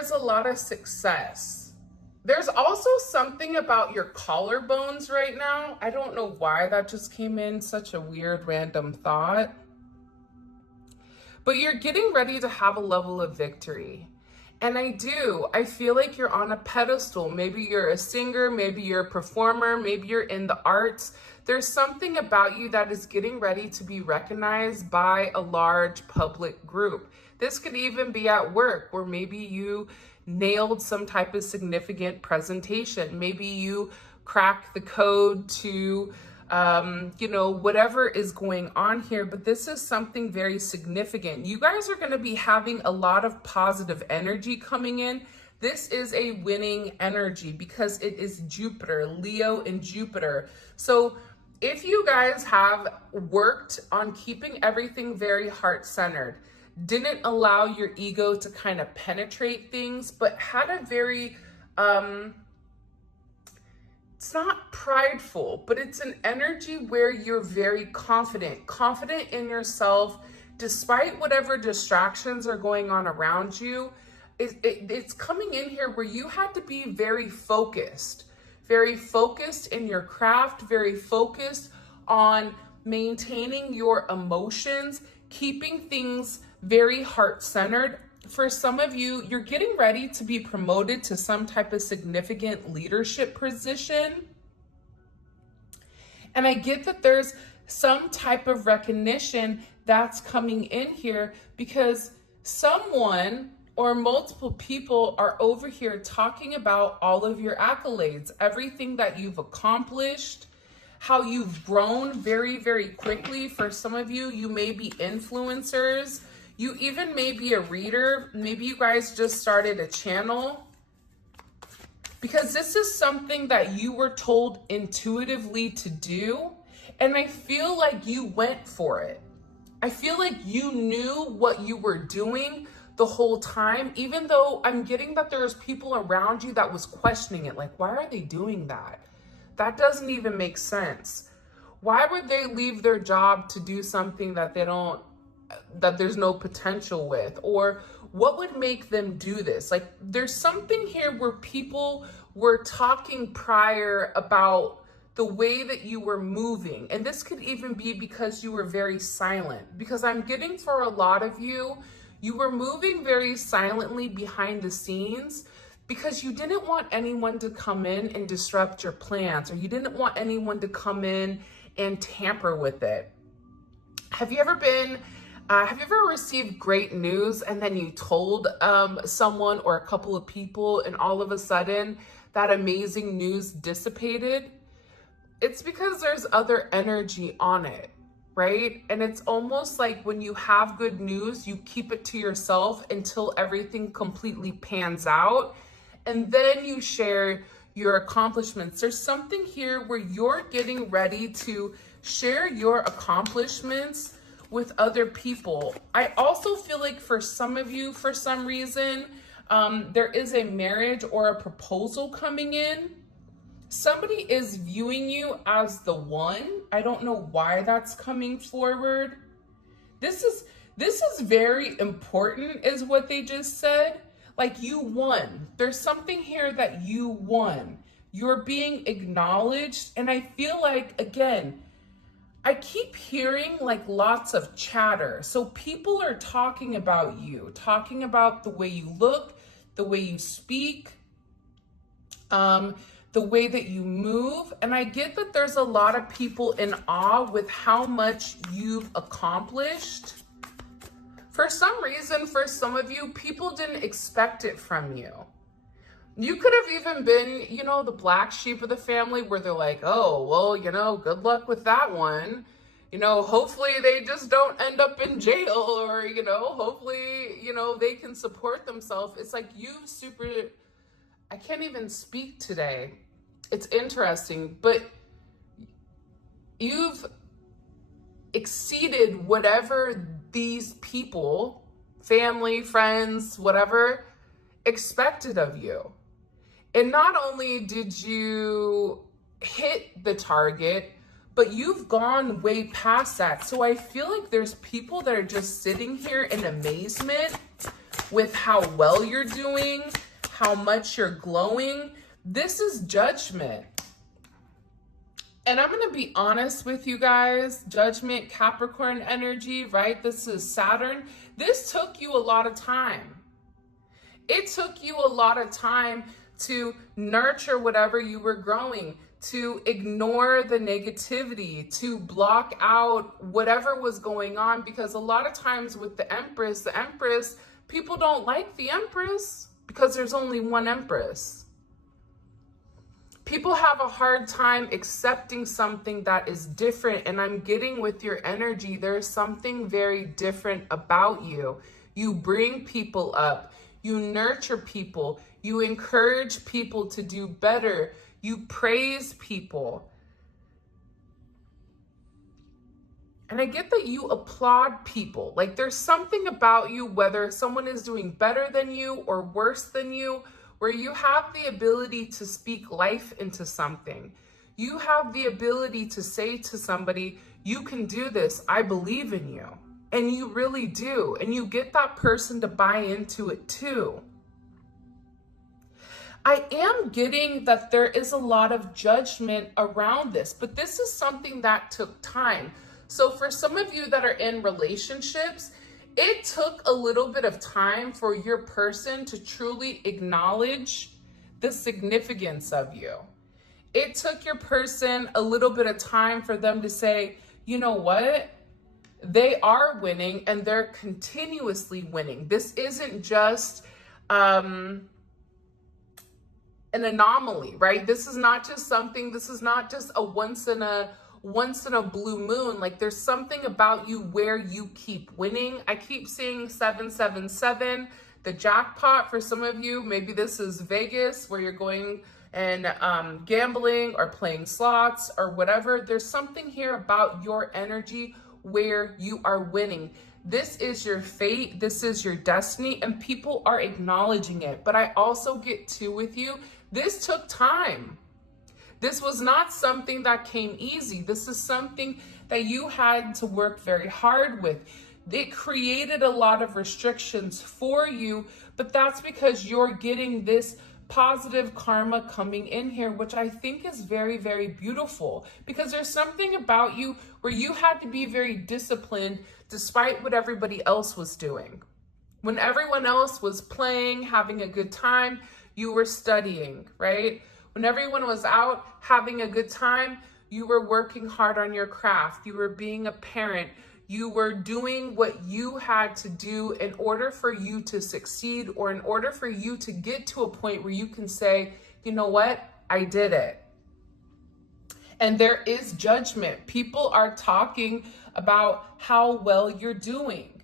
there's a lot of success. There's also something about your collarbones right now. I don't know why that just came in, such a weird random thought. But you're getting ready to have a level of victory. And I feel like you're on a pedestal. Maybe you're a singer, maybe you're a performer, maybe you're in the arts. There's something about you that is getting ready to be recognized by a large public group. This could even be at work, where maybe you nailed some type of significant presentation. Maybe you cracked the code to whatever is going on here, but this is something very significant. You guys are going to be having a lot of positive energy coming in. This is a winning energy because it is Jupiter, Leo and Jupiter. So if you guys have worked on keeping everything very heart-centered, didn't allow your ego to kind of penetrate things, but had a very, it's not prideful, but it's an energy where you're very confident in yourself, despite whatever distractions are going on around you. It's coming in here where you had to be very focused in your craft, very focused on maintaining your emotions, keeping things very heart-centered. For some of you, you're getting ready to be promoted to some type of significant leadership position. And I get that there's some type of recognition that's coming in here because someone or multiple people are over here talking about all of your accolades, everything that you've accomplished, how you've grown very, very quickly. For some of you, you may be influencers. You even may be a reader. Maybe you guys just started a channel, because this is something that you were told intuitively to do. And I feel like you went for it. I feel like you knew what you were doing the whole time, even though I'm getting that there was people around you that was questioning it. Like, why are they doing that? That doesn't even make sense. Why would they leave their job to do something that that there's no potential with? Or what would make them do this? Like, there's something here where people were talking prior about the way that you were moving. And this could even be because you were very silent, because I'm getting for a lot of you, you were moving very silently behind the scenes because you didn't want anyone to come in and disrupt your plans, or you didn't want anyone to come in and tamper with it. Have you ever received great news and then you told someone or a couple of people, and all of a sudden that amazing news dissipated? It's because there's other energy on it, right? And it's almost like when you have good news, you keep it to yourself until everything completely pans out, and then you share your accomplishments. There's something here where you're getting ready to share your accomplishments with other people. I also feel like for some of you, for some reason, there is a marriage or a proposal coming in. Somebody is viewing you as the one. I don't know why that's coming forward. This is very important, is what they just said. Like, you won. There's something here that you won. You're being acknowledged. And I feel like, again, I keep hearing like lots of chatter. So people are talking about you, talking about the way you look, the way you speak, the way that you move. And I get that there's a lot of people in awe with how much you've accomplished. For some reason, for some of you, people didn't expect it from you. You could have even been, the black sheep of the family, where they're like, oh, well, good luck with that one. Hopefully they just don't end up in jail, or, hopefully, they can support themselves. It's like I can't even speak today. It's interesting, but you've exceeded whatever these people, family, friends, whatever, expected of you. And not only did you hit the target, but you've gone way past that. So I feel like there's people that are just sitting here in amazement with how well you're doing, how much you're glowing. This is judgment. And I'm going to be honest with you guys, judgment, Capricorn energy, right? This is Saturn. This took you a lot of time. It took you a lot of time to nurture whatever you were growing, to ignore the negativity, to block out whatever was going on, because a lot of times with the Empress, people don't like the Empress because there's only one Empress. People have a hard time accepting something that is different, and I'm getting with your energy, there's something very different about you. You bring people up, you nurture people, you encourage people to do better, you praise people. And I get that you applaud people. Like there's something about you, whether someone is doing better than you or worse than you, where you have the ability to speak life into something. You have the ability to say to somebody, you can do this, I believe in you. And you really do. And you get that person to buy into it too. I am getting that there is a lot of judgment around this, but this is something that took time. So for some of you that are in relationships, it took a little bit of time for your person to truly acknowledge the significance of you. It took your person a little bit of time for them to say, you know what? They are winning and they're continuously winning. This isn't just an anomaly, right? This is not just a once in a blue moon. Like there's something about you where you keep winning. I keep seeing 777, the jackpot for some of you. Maybe this is Vegas where you're going and gambling or playing slots or whatever. There's something here about your energy where you are winning. This is your fate. This is your destiny, and people are acknowledging it. But I also get too with you. This took time. This was not something that came easy. This is something that you had to work very hard with. It created a lot of restrictions for you, but that's because you're getting this positive karma coming in here, which I think is very, very beautiful, because there's something about you where you had to be very disciplined despite what everybody else was doing. When everyone else was playing, having a good time, you were studying, right? When everyone was out having a good time, you were working hard on your craft. You were being a parent. You were doing what you had to do in order for you to succeed, or in order for you to get to a point where you can say, you know what, I did it. And there is judgment. People are talking about how well you're doing.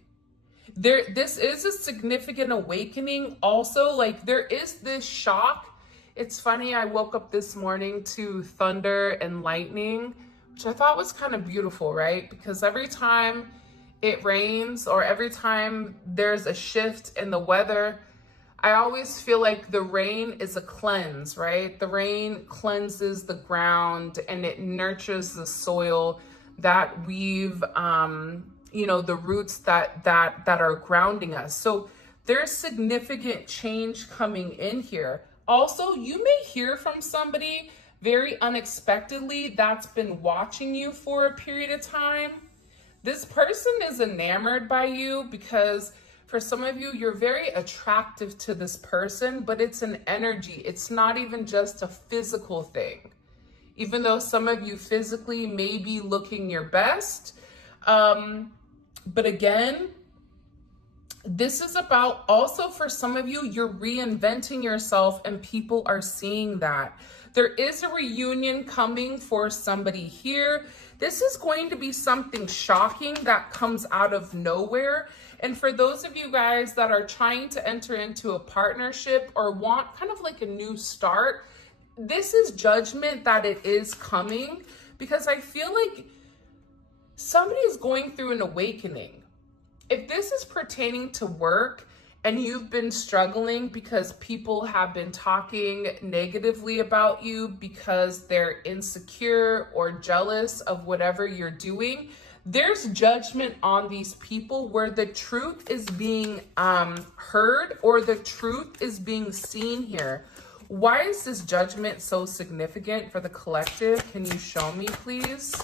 This is a significant awakening. Also, like there is this shock. It's funny, I woke up this morning to thunder and lightning, which I thought was kind of beautiful, right? Because every time it rains or every time there's a shift in the weather, I always feel like the rain is a cleanse, right? The rain cleanses the ground and it nurtures the soil that we've, the roots that are grounding us. So there's significant change coming in here. Also, you may hear from somebody very unexpectedly that's been watching you for a period of time. This person is enamored by you because for some of you, you're very attractive to this person, but it's an energy. It's not even just a physical thing. Even though some of you physically may be looking your best. But again, this is about also for some of you, you're reinventing yourself and people are seeing that. There is a reunion coming for somebody here. This is going to be something shocking that comes out of nowhere. And for those of you guys that are trying to enter into a partnership or want kind of like a new start, this is judgment that it is coming, because I feel like somebody is going through an awakening. If this is pertaining to work and you've been struggling because people have been talking negatively about you because they're insecure or jealous of whatever you're doing, there's judgment on these people where the truth is being heard or the truth is being seen here. Why is this judgment so significant for the collective? Can you show me, please?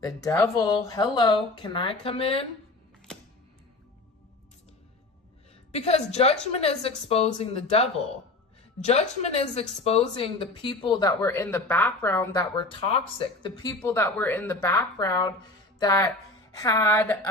The devil. Hello, can I come in? Because judgment is exposing the devil. Judgment is exposing the people that were in the background that were toxic, the people that were in the background that had,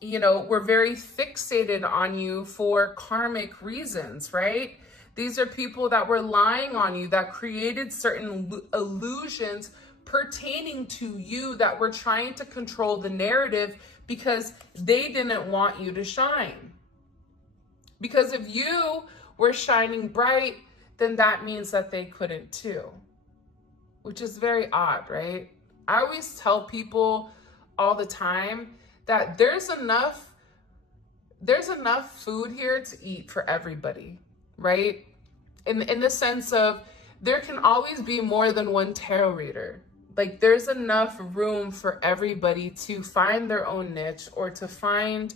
were very fixated on you for karmic reasons, right? These are people that were lying on you, that created certain illusions pertaining to you, that were trying to control the narrative because they didn't want you to shine. Because if you were shining bright, then that means that they couldn't too, which is very odd, right? I always tell people all the time that there's enough food here to eat for everybody, right? In the sense of there can always be more than one tarot reader. Like there's enough room for everybody to find their own niche or to find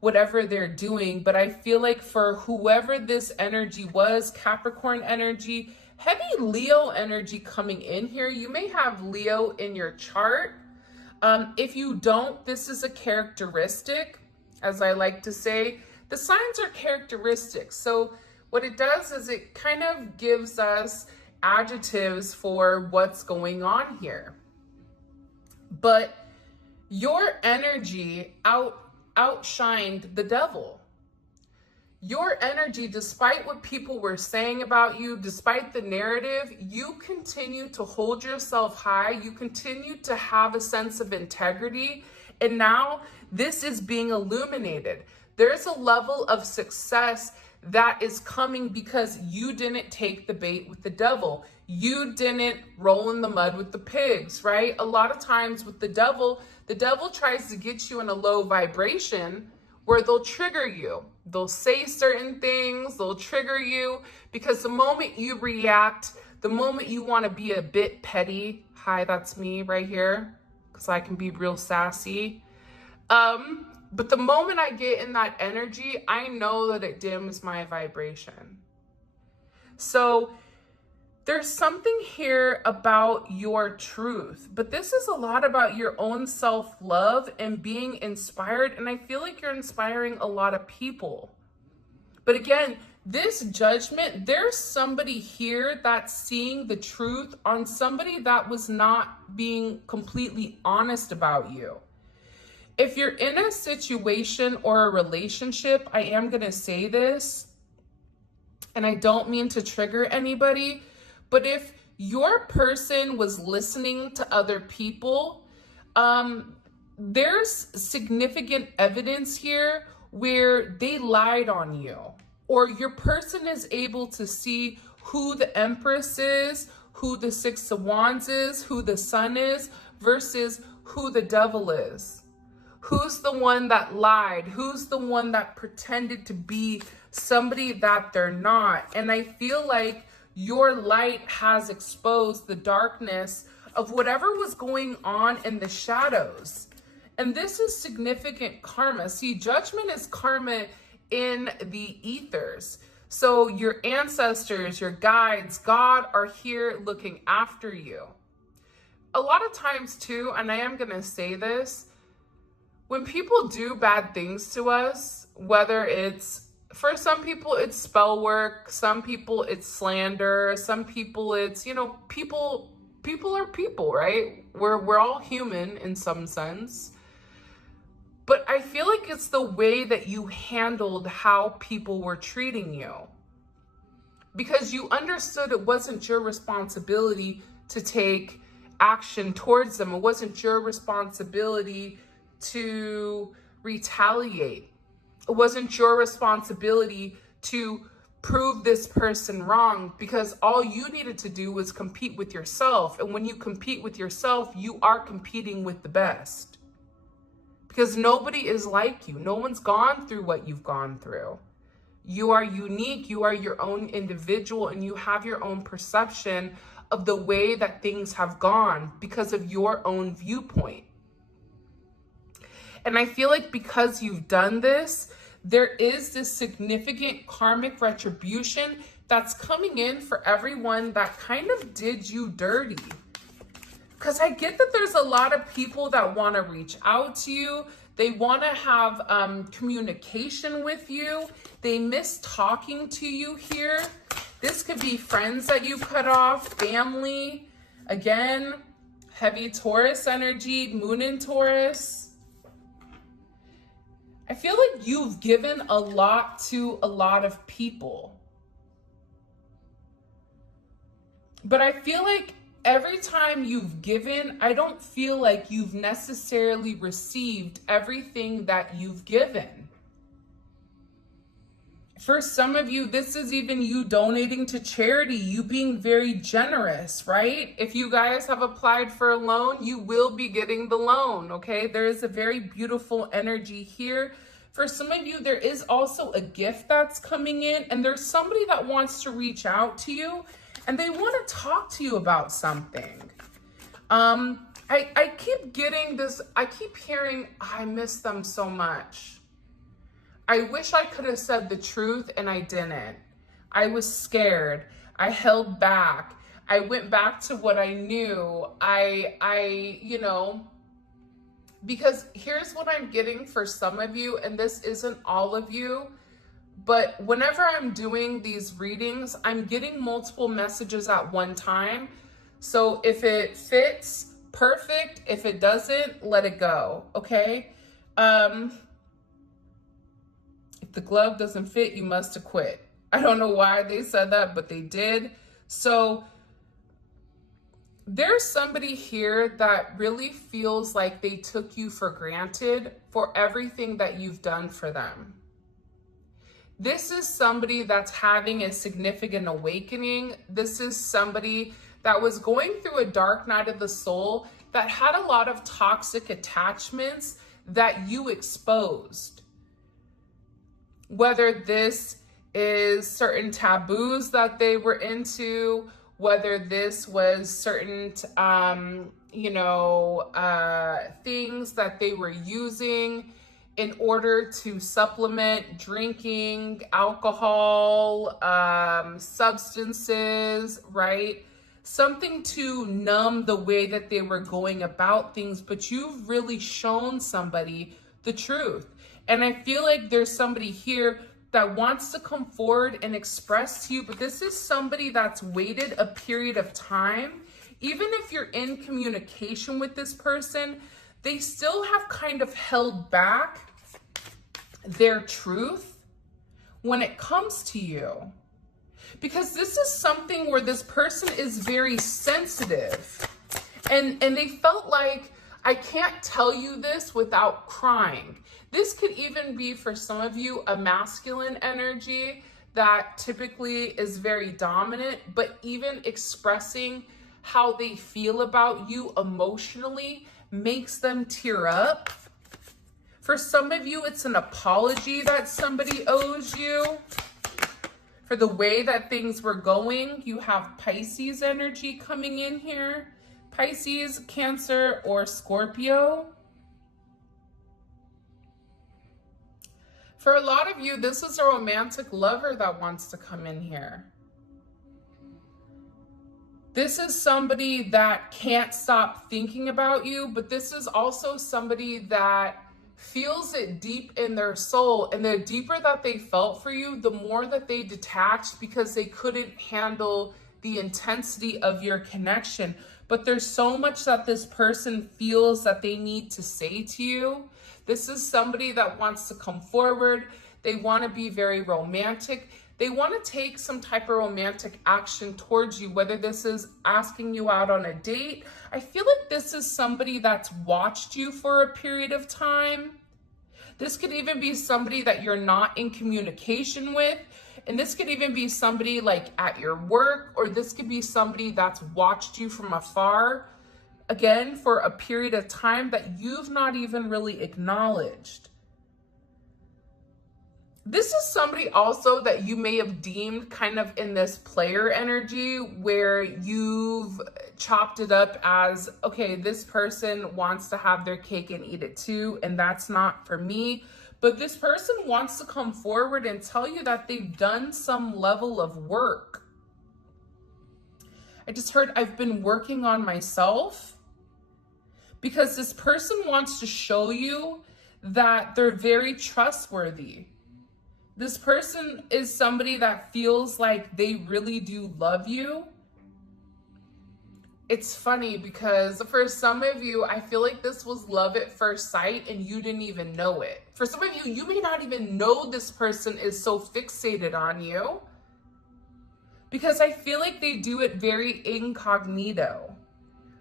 whatever they're doing. But I feel like for whoever this energy was, Capricorn energy, heavy Leo energy coming in here, you may have Leo in your chart. If you don't, this is a characteristic. As I like to say, the signs are characteristics. So what it does is it kind of gives us adjectives for what's going on here. But your energy outshined the devil. Your energy, despite what people were saying about you, despite the narrative, you continue to hold yourself high. You continue to have a sense of integrity. And now this is being illuminated. There's a level of success that is coming because you didn't take the bait with the devil. You didn't roll in the mud with the pigs, right? A lot of times with the devil tries to get you in a low vibration where they'll trigger you. They'll say certain things, they'll trigger you because the moment you react, the moment you want to be a bit petty, hi, that's me right here, because I can be real sassy. But the moment I get in that energy, I know that it dims my vibration. So there's something here about your truth, but this is a lot about your own self-love and being inspired. And I feel like you're inspiring a lot of people. But again, this judgment, there's somebody here that's seeing the truth on somebody that was not being completely honest about you. If you're in a situation or a relationship, I am going to say this, and I don't mean to trigger anybody, but if your person was listening to other people, there's significant evidence here where they lied on you, or your person is able to see who the Empress is, who the Six of Wands is, who the Sun is, versus who the Devil is. Who's the one that lied? Who's the one that pretended to be somebody that they're not? And I feel like your light has exposed the darkness of whatever was going on in the shadows. And this is significant karma. See, judgment is karma in the ethers. So your ancestors, your guides, God are here looking after you. A lot of times too, and I am going to say this, when people do bad things to us, whether it's, for some people it's spell work, some people it's slander, some people it's, people are people, right? We're all human in some sense. But I feel like it's the way that you handled how people were treating you. Because you understood it wasn't your responsibility to take action towards them. It wasn't your responsibility to retaliate. It wasn't your responsibility to prove this person wrong, because all you needed to do was compete with yourself. And when you compete with yourself, you are competing with the best. Because nobody is like you. No one's gone through what you've gone through. You are unique, you are your own individual, and you have your own perception of the way that things have gone because of your own viewpoint. And I feel like because you've done this, there is this significant karmic retribution that's coming in for everyone that kind of did you dirty. Because I get that there's a lot of people that want to reach out to you. They want to have communication with you. They miss talking to you here. This could be friends that you cut off, family. Again, heavy Taurus energy, moon in Taurus. I feel like you've given a lot to a lot of people. But I feel like every time you've given, I don't feel like you've necessarily received everything that you've given. For some of you, this is even you donating to charity, you being very generous, right? If you guys have applied for a loan, you will be getting the loan, okay? There is a very beautiful energy here. For some of you, there is also a gift that's coming in, and there's somebody that wants to reach out to you, and they want to talk to you about something. I keep getting this, I keep hearing, I miss them so much. I wish I could have said the truth and I didn't. I was scared. I held back. I went back to what I knew. You know, because here's what I'm getting for some of you, and this isn't all of you, but whenever I'm doing these readings, I'm getting multiple messages at one time. So if it fits, perfect. If it doesn't, let it go, okay? If the glove doesn't fit, you must have quit. I don't know why they said that, but they did. So there's somebody here that really feels like they took you for granted for everything that you've done for them. This is somebody that's having a significant awakening. This is somebody that was going through a dark night of the soul that had a lot of toxic attachments that you exposed. Whether this is certain taboos that they were into, whether this was certain, things that they were using in order to supplement drinking, alcohol, substances, right? Something to numb the way that they were going about things, but you've really shown somebody the truth. And I feel like there's somebody here that wants to come forward and express to you, but this is somebody that's waited a period of time. Even if you're in communication with this person, they still have kind of held back their truth when it comes to you. Because this is something where this person is very sensitive. And they felt like, I can't tell you this without crying. This could even be, for some of you, a masculine energy that typically is very dominant, but even expressing how they feel about you emotionally makes them tear up. For some of you, it's an apology that somebody owes you for the way that things were going. You have Pisces energy coming in here. Pisces, Cancer, or Scorpio. For a lot of you, this is a romantic lover that wants to come in here. This is somebody that can't stop thinking about you, but this is also somebody that feels it deep in their soul. And the deeper that they felt for you, the more that they detached because they couldn't handle the intensity of your connection. But there's so much that this person feels that they need to say to you. This is somebody that wants to come forward. They want to be very romantic. They want to take some type of romantic action towards you, whether this is asking you out on a date. I feel like this is somebody that's watched you for a period of time. This could even be somebody that you're not in communication with. And this could even be somebody like at your work, or this could be somebody that's watched you from afar, again, for a period of time that you've not even really acknowledged. This is somebody also that you may have deemed kind of in this player energy where you've chopped it up as, okay, this person wants to have their cake and eat it too, and that's not for me. But this person wants to come forward and tell you that they've done some level of work. I just heard, I've been working on myself, because this person wants to show you that they're very trustworthy. This person is somebody that feels like they really do love you. It's funny because for some of you, I feel like this was love at first sight and you didn't even know it. For some of you, you may not even know this person is so fixated on you, because I feel like they do it very incognito.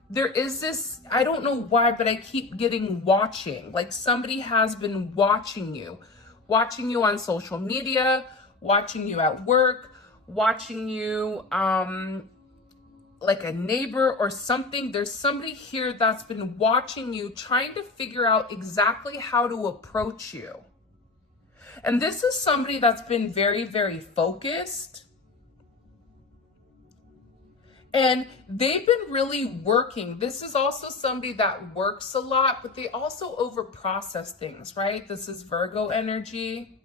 There is this, I don't know why, but I keep getting watching. Like somebody has been watching you on social media, watching you at work, watching you like a neighbor or something. There's somebody here that's been watching you, trying to figure out exactly how to approach you. And this is somebody that's been very, very focused. And they've been really working. This is also somebody that works a lot, but they also overprocess things, right? This is Virgo energy.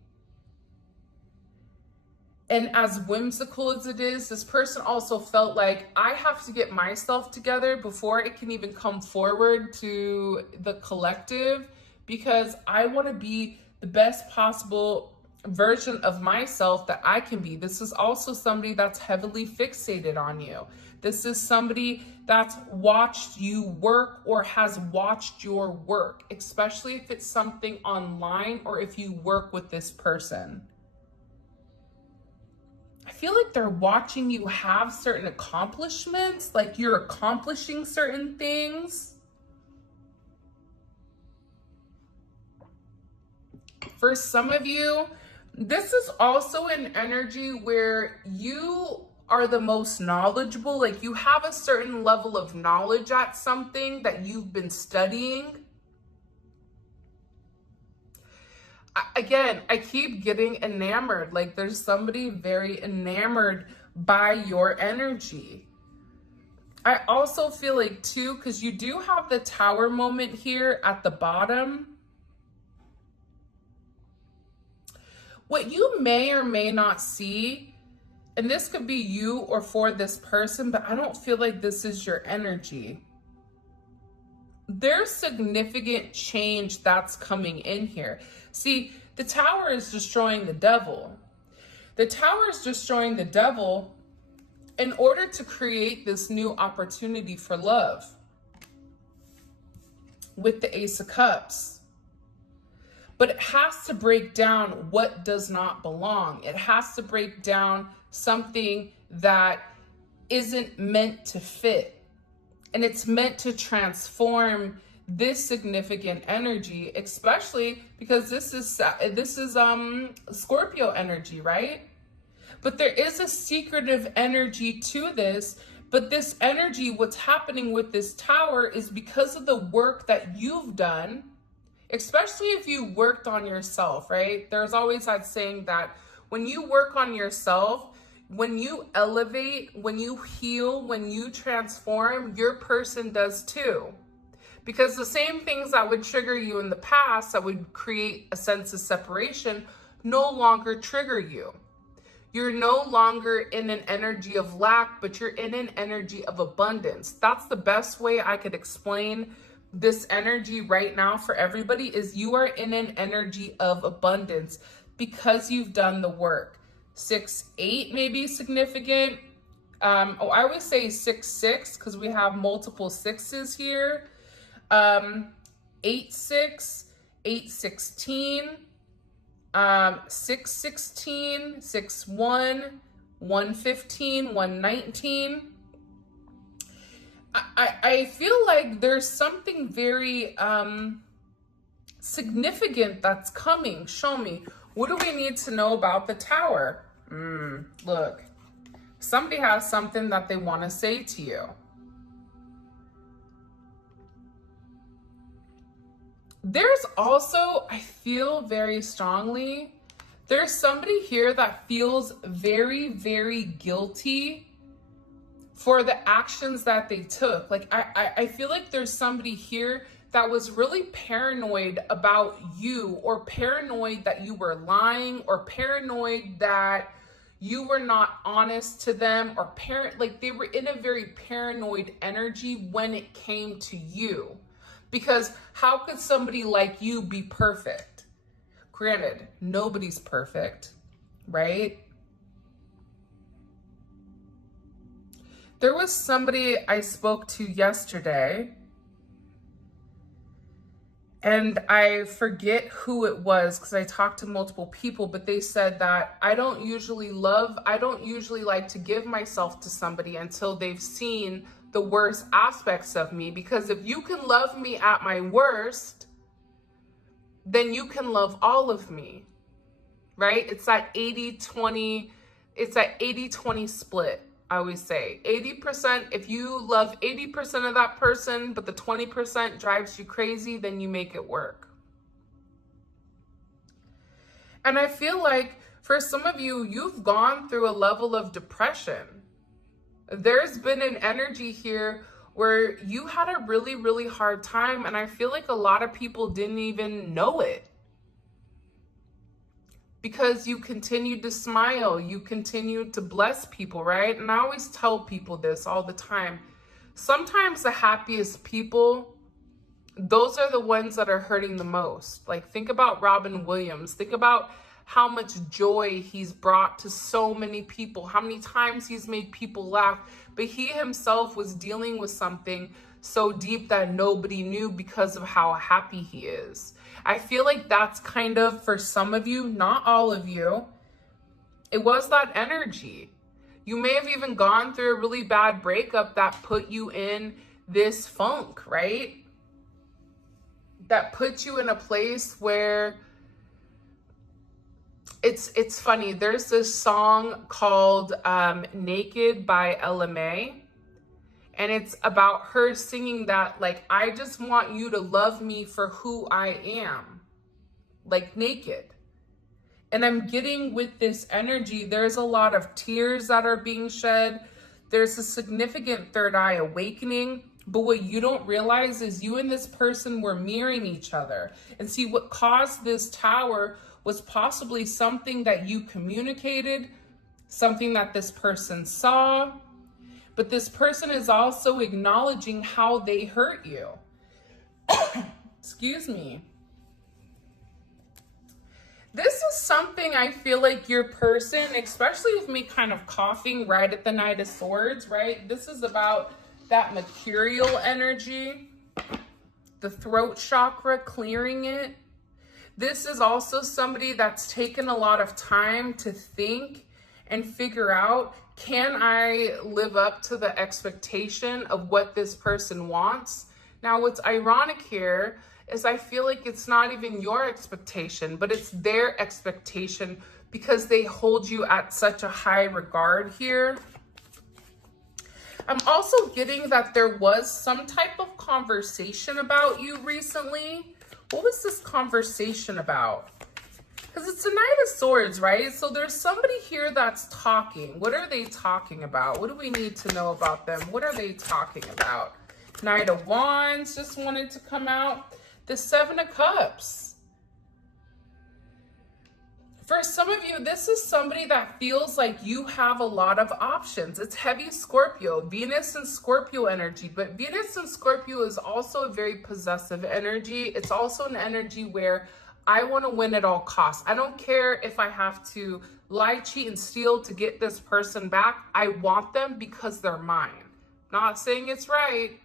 And as whimsical as it is, this person also felt like, I have to get myself together before it can even come forward to the collective, because I want to be the best possible version of myself that I can be. This is also somebody that's heavily fixated on you. This is somebody that's watched you work or has watched your work, especially if it's something online or if you work with this person. I feel like they're watching you have certain accomplishments, like you're accomplishing certain things. For some of you, this is also an energy where you are the most knowledgeable, like you have a certain level of knowledge at something that you've been studying. Again, I keep getting enamored, like there's somebody very enamored by your energy. I also feel like too, because you do have the Tower moment here at the bottom. What you may or may not see, and this could be you or for this person, but I don't feel like this is your energy. There's significant change that's coming in here. See, the Tower is destroying the devil. The Tower is destroying the devil in order to create this new opportunity for love with the Ace of Cups. But it has to break down what does not belong. It has to break down something that isn't meant to fit. And it's meant to transform this significant energy, especially because this is Scorpio energy, right? But there is a secretive energy to this. But this energy, what's happening with this Tower is because of the work that you've done, especially if you worked on yourself, right? There's always that saying that when you work on yourself, when you elevate, when you heal, when you transform, your person does too. Because the same things that would trigger you in the past, that would create a sense of separation, no longer trigger you. You're no longer in an energy of lack, but you're in an energy of abundance. That's the best way I could explain this energy right now for everybody, is you are in an energy of abundance because you've done the work. 6-8 may be significant. I always say 6-6 because we have multiple sixes here. 8-6, 8-16, 6-16, 6-1, 1-15, 1-19. I feel like there's something very significant that's coming. Show me. What do we need to know about the Tower? Look, somebody has something that they want to say to you. There's also, I feel very strongly There's somebody here that feels very, very guilty for the actions that they took. Like, I feel like there's somebody here that was really paranoid about you, or paranoid that you were lying, or paranoid that you were not honest to them, or like they were in a very paranoid energy when it came to you. Because how could somebody like you be perfect? Granted, nobody's perfect, right? There was somebody I spoke to yesterday, and I forget who it was because I talked to multiple people, but they said that I don't usually like to give myself to somebody until they've seen the worst aspects of me, because if you can love me at my worst, then you can love all of me, right? It's that 80-20, it's that 80-20 split. I always say 80%, if you love 80% of that person, but the 20% drives you crazy, then you make it work. And I feel like for some of you, you've gone through a level of depression. There's been an energy here where you had a really, really hard time, and I feel like a lot of people didn't even know it. Because you continued to smile, you continued to bless people, right? And I always tell people this all the time. Sometimes the happiest people, those are the ones that are hurting the most. Like, think about Robin Williams. Think about how much joy he's brought to so many people, how many times he's made people laugh, but he himself was dealing with something so deep that nobody knew because of how happy he is. I feel like that's kind of, for some of you, not all of you, it was that energy. You may have even gone through a really bad breakup that put you in this funk, right? That put you in a place where it's funny. There's this song called Naked by Ella May. And it's about her singing that, like, I just want you to love me for who I am, like naked. And I'm getting with this energy, there's a lot of tears that are being shed. There's a significant third eye awakening. But what you don't realize is you and this person were mirroring each other. And see, what caused this tower was possibly something that you communicated, something that this person saw. But this person is also acknowledging how they hurt you. Excuse me. This is something I feel like your person, especially with me kind of coughing right at the Knight of Swords, right? This is about that mercurial energy, the throat chakra, clearing it. This is also somebody that's taken a lot of time to think and figure out, can I live up to the expectation of what this person wants? Now, what's ironic here is I feel like it's not even your expectation, but it's their expectation because they hold you at such a high regard here. I'm also getting that there was some type of conversation about you recently. What was this conversation about? Because it's a Knight of Swords, right? So there's somebody here that's talking. What are they talking about? What do we need to know about them? What are they talking about? Knight of Wands just wanted to come out. The Seven of Cups. For some of you, this is somebody that feels like you have a lot of options. It's heavy Scorpio, Venus and Scorpio energy. But Venus and Scorpio is also a very possessive energy. It's also an energy where I want to win at all costs. I don't care if I have to lie, cheat, and steal to get this person back. I want them because they're mine. Not saying it's right,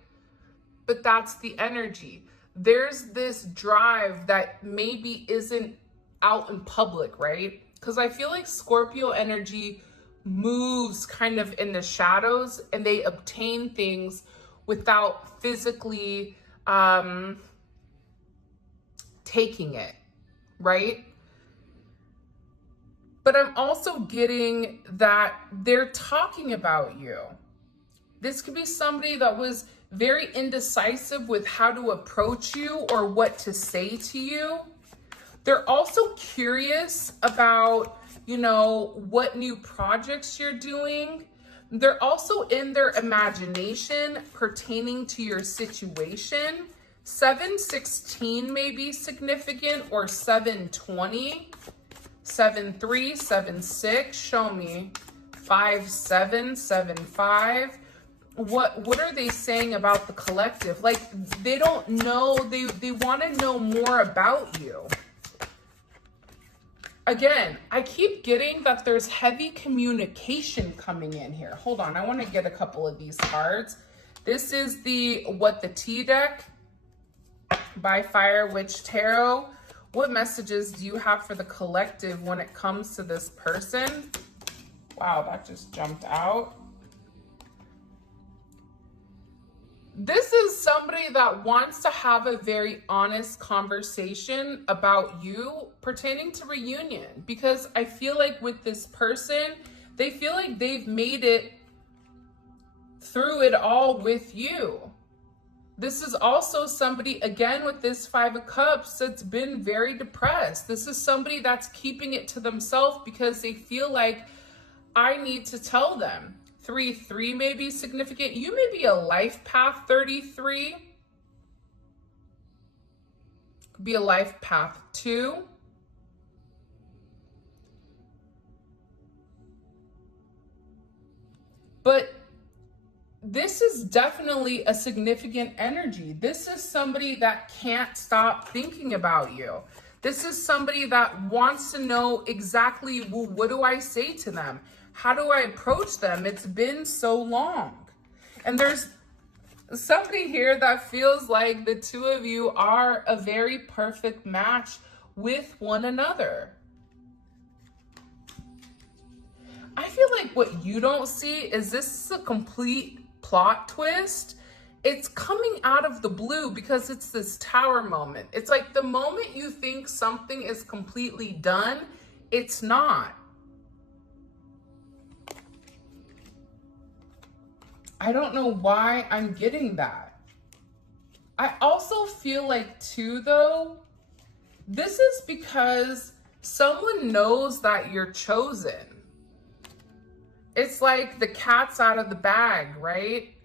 but that's the energy. There's this drive that maybe isn't out in public, right? Because I feel like Scorpio energy moves kind of in the shadows, and they obtain things without physically taking it, right? But I'm also getting that they're talking about you. This could be somebody that was very indecisive with how to approach you or what to say to you. They're also curious about, you know, what new projects you're doing. They're also in their imagination pertaining to your situation. 716 may be significant, or 720, 73, 76, show me, 57, 75. What are they saying about the collective? Like, they don't know, they want to know more about you. Again, I keep getting that there's heavy communication coming in here. Hold on, I want to get a couple of these cards. This is the What the Tea deck by Fire Witch Tarot. What messages do you have for the collective when it comes to this person? Wow, that just jumped out. This is somebody that wants to have a very honest conversation about you pertaining to reunion, because I feel like with this person, they feel like they've made it through it all with you. This is also somebody, again, with this Five of Cups, that's been very depressed. This is somebody that's keeping it to themselves because they feel like, I need to tell them. 3-3 may be significant. You may be a life path 33. Could be a life path 2. But this is definitely a significant energy. This is somebody that can't stop thinking about you. This is somebody that wants to know exactly, well, what do I say to them? How do I approach them? It's been so long. And there's somebody here that feels like the two of you are a very perfect match with one another. I feel like what you don't see is this is a complete plot twist. It's coming out of the blue because it's this Tower moment. It's like the moment you think something is completely done, it's not. I don't know why I'm getting that. I also feel like too, though, this is because someone knows that you're chosen. It's like the cat's out of the bag, right?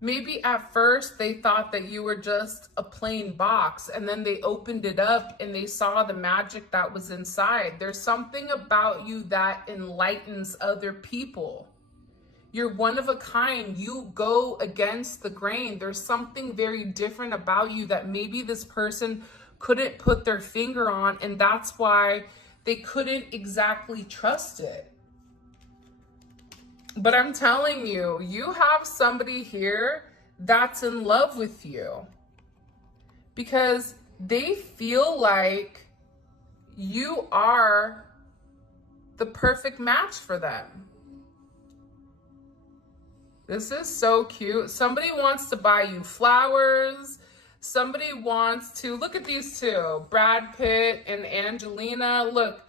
Maybe at first they thought that you were just a plain box, and then they opened it up and they saw the magic that was inside. There's something about you that enlightens other people. You're one of a kind. You go against the grain. There's something very different about you that maybe this person couldn't put their finger on, and that's why they couldn't exactly trust it. But I'm telling you, you have somebody here that's in love with you because they feel like you are the perfect match for them. This is so cute. Somebody wants to buy you flowers. Somebody wants to, look at these two, Brad Pitt and Angelina. Look,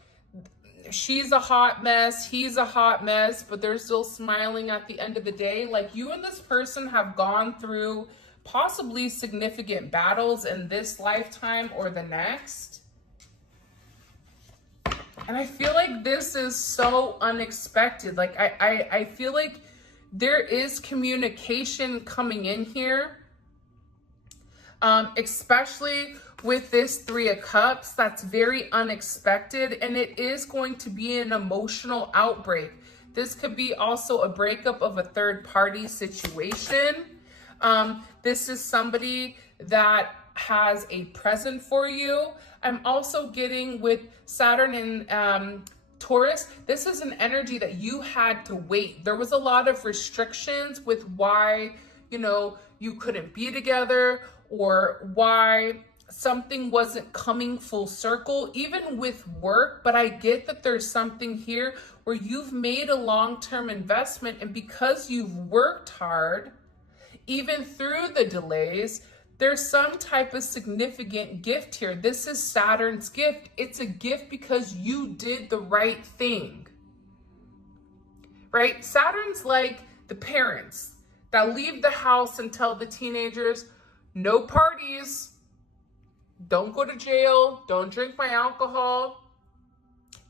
she's a hot mess, he's a hot mess, but they're still smiling at the end of the day. Like, you and this person have gone through possibly significant battles in this lifetime or the next. And I feel like this is so unexpected. Like, I feel like there is communication coming in here, especially with this Three of Cups. That's very unexpected, and it is going to be an emotional outbreak. This could be also a breakup of a third party situation. This is somebody that has a present for you. I'm also getting with Saturn and Taurus, this is an energy that you had to wait. There was a lot of restrictions with why, you couldn't be together, or why something wasn't coming full circle, even with work. But I get that there's something here where you've made a long-term investment, and because you've worked hard, even through the delays, there's some type of significant gift here. This is Saturn's gift. It's a gift because you did the right thing, right? Saturn's like the parents that leave the house and tell the teenagers, no parties, Don't go to jail. Don't drink my alcohol.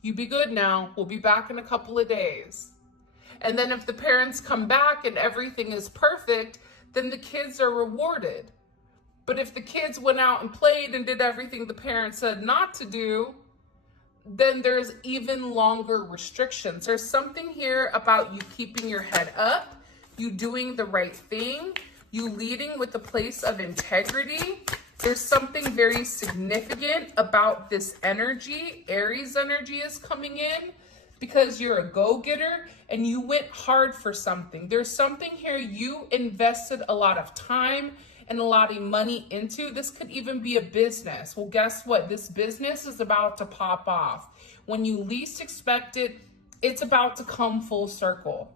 You be good now. We'll be back in a couple of days. And then if the parents come back and everything is perfect, then the kids are rewarded. But if the kids went out and played and did everything the parents said not to do, then there's even longer restrictions. There's something here about you keeping your head up, you doing the right thing, you leading with a place of integrity. There's something very significant about this energy. Aries energy is coming in because you're a go-getter and you went hard for something. There's something here you invested a lot of time and a lot of money into. This could even be a business. Well, guess what? This business is about to pop off. When you least expect it, it's about to come full circle.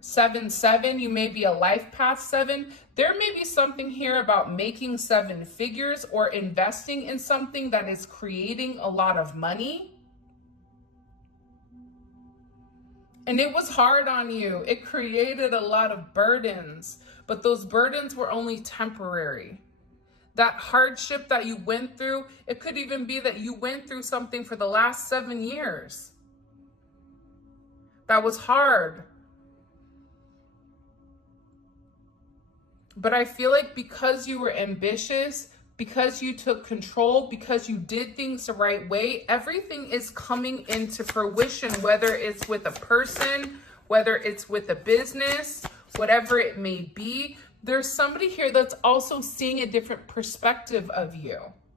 7-7, you may be a life path 7. There may be something here about making 7 figures or investing in something that is creating a lot of money. And it was hard on you. It created a lot of burdens, but those burdens were only temporary. That hardship that you went through, it could even be that you went through something for the last 7 years. That was hard. But I feel like because you were ambitious, because you took control, because you did things the right way, everything is coming into fruition, whether it's with a person, whether it's with a business, whatever it may be. There's somebody here that's also seeing a different perspective of you.